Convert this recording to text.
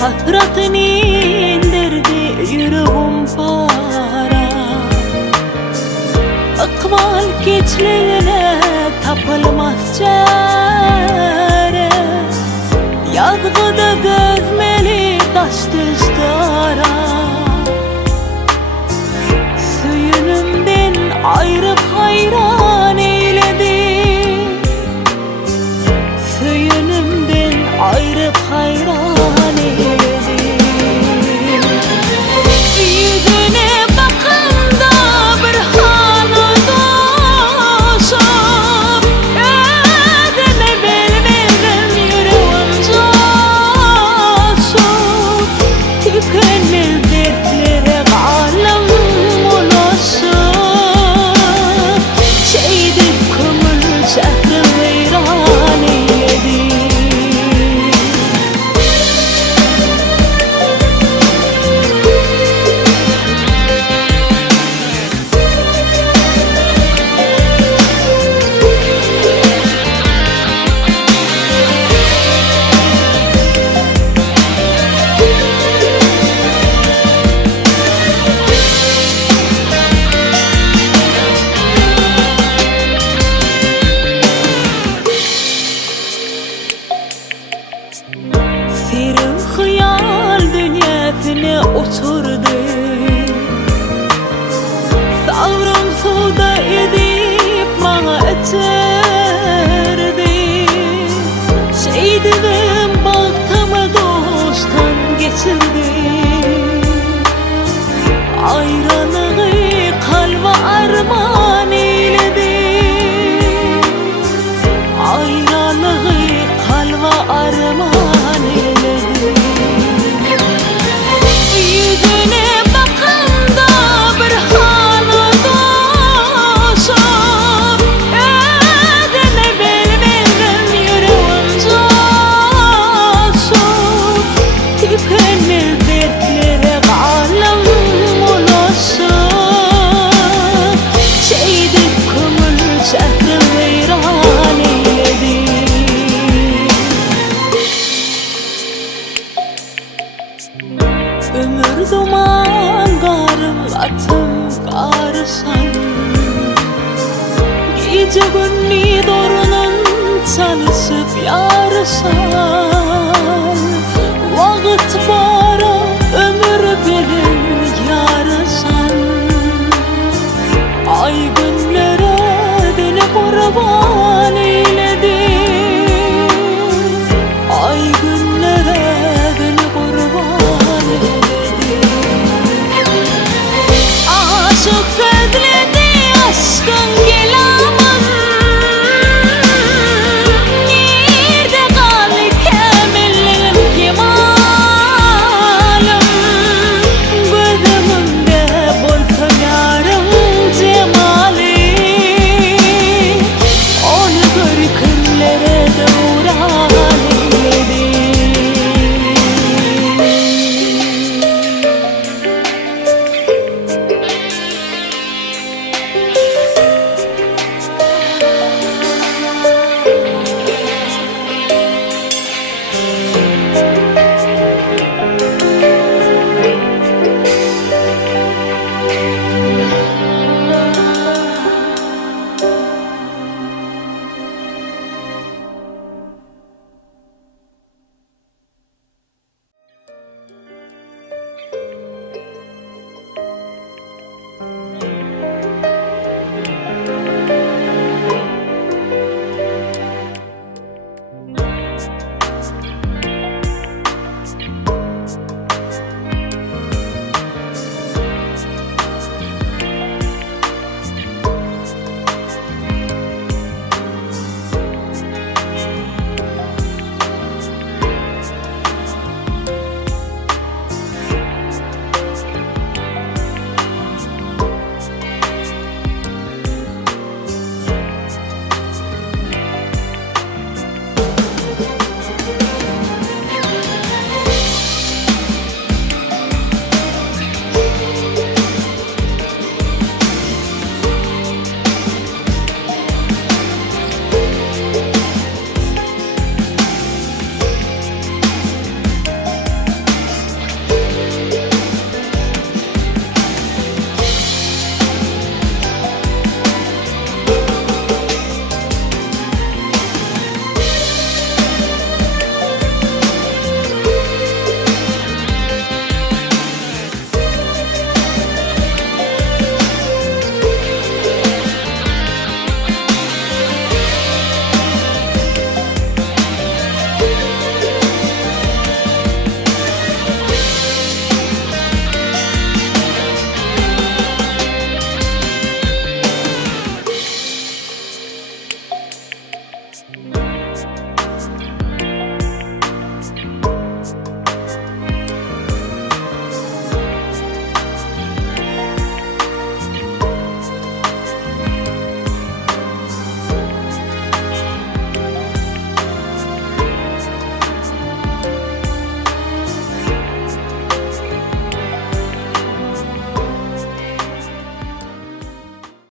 Hasratını indirdi yüreğim para. Akval keçlerine tapılmaz çare. Yazgıda gözmeli taş düzdara. Söyünümden ayrı hayran eyledi. Söyünümden ayrı hayran eyledi. Yüzüne bakanda bir halı doşup, ödeme bilmedim yüreğim coşup. Tükenmez dertlere alem ulaşıp, şeydi kömür şehri veyran eyledi. Serim hayal dünyasına oturdu. Savrım suda edip bana eterdi. Şeydim baktımı dosttan geçirdi. Ayranı kalba armağan eyledi. Ayranı kalba armağan eyledi. Yüzüne bakanda bir halı doşup, ödeme bilmedim yüreğim coşup. Tükenmez dertlere alem ulaşıp, şeydi kömür şehri veyran eyledi. Ömür duman garım atım qarısan. Gece günni dorunun çalışıp yarısan.